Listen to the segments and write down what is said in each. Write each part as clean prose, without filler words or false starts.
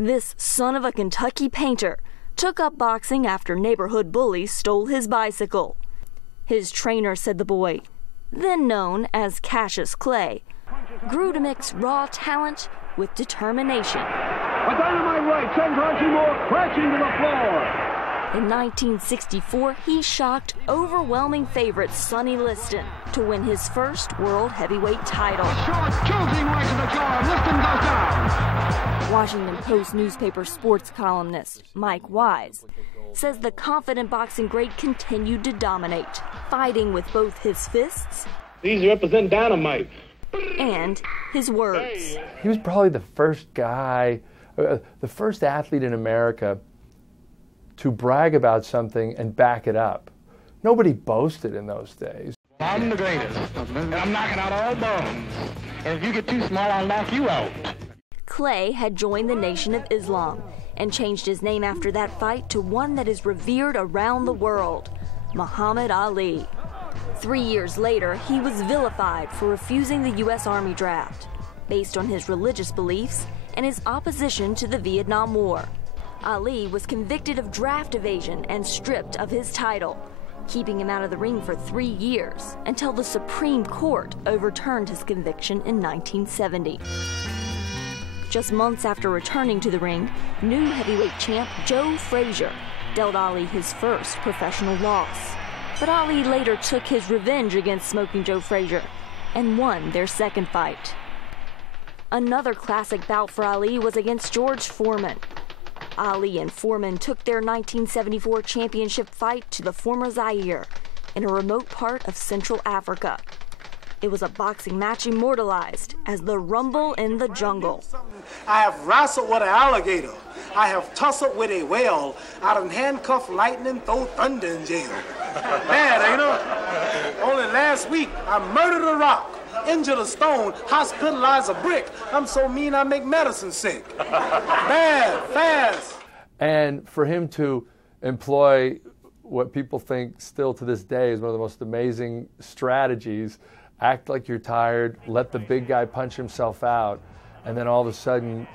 This son of a Kentucky painter took up boxing after neighborhood bullies stole his bicycle. His trainer said the boy, then known as Cassius Clay, grew to mix raw talent with determination. A dynamite right sends Archie Moore crashing to the floor. In 1964, he shocked overwhelming favorite Sonny Liston to win his first world heavyweight title. Short kills him right to the jaw, and Liston goes down. Washington Post newspaper sports columnist Mike Wise says the confident boxing great continued to dominate, fighting with both his fists. These represent dynamite. And his words. He was probably the first guy, the first athlete in America to brag about something and back it up. Nobody boasted in those days. I'm the greatest, and I'm knocking out all bones. And if you get too small, I'll knock you out. Clay had joined the Nation of Islam and changed his name after that fight to one that is revered around the world, Muhammad Ali. 3 years later, he was vilified for refusing the U.S. Army draft, based on his religious beliefs and his opposition to the Vietnam War. Ali was convicted of draft evasion and stripped of his title, keeping him out of the ring for 3 years until the Supreme Court overturned his conviction in 1970. Just months after returning to the ring, new heavyweight champ Joe Frazier dealt Ali his first professional loss. But Ali later took his revenge against Smoking Joe Frazier and won their second fight. Another classic bout for Ali was against George Foreman. Ali and Foreman took their 1974 championship fight to the former Zaire in a remote part of Central Africa. It was a boxing match immortalized as the Rumble in the Jungle. I have wrestled with an alligator. I have tussled with a whale. I done handcuffed lightning, throw thunder in jail. Bad, ain't it? Only last week, I murdered a rock, injured a stone, hospitalized a brick. I'm so mean I make medicine sick. Bad, fast. And for him to employ what people think still to this day is one of the most amazing strategies, act like you're tired, let the big guy punch himself out, and then all of a sudden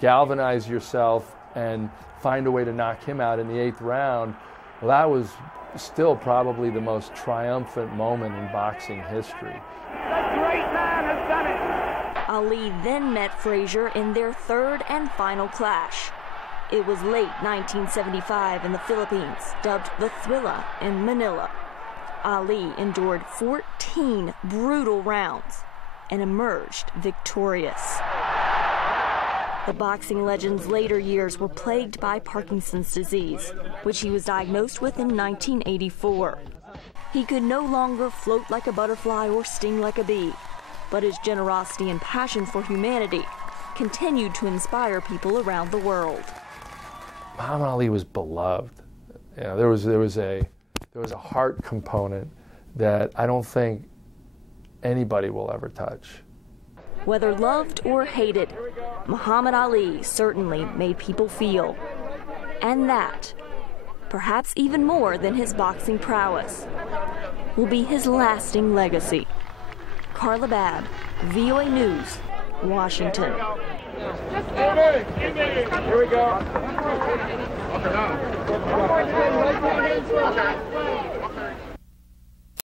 galvanize yourself and find a way to knock him out in the 8th round. Well, that was still probably the most triumphant moment in boxing history. The great man has done it. Ali then met Frazier in their third and final clash. It was late 1975 in the Philippines, dubbed the Thrilla in Manila. Ali endured 14 brutal rounds and emerged victorious. The boxing legend's later years were plagued by Parkinson's disease, which he was diagnosed with in 1984. He could no longer float like a butterfly or sting like a bee, but his generosity and passion for humanity continued to inspire people around the world. Muhammad Ali was beloved. You know, there was a heart component that I don't think anybody will ever touch. Whether loved or hated, Muhammad Ali certainly made people feel. And that, perhaps even more than his boxing prowess, will be his lasting legacy. Carla Babb, VOA News, Washington. Here we go.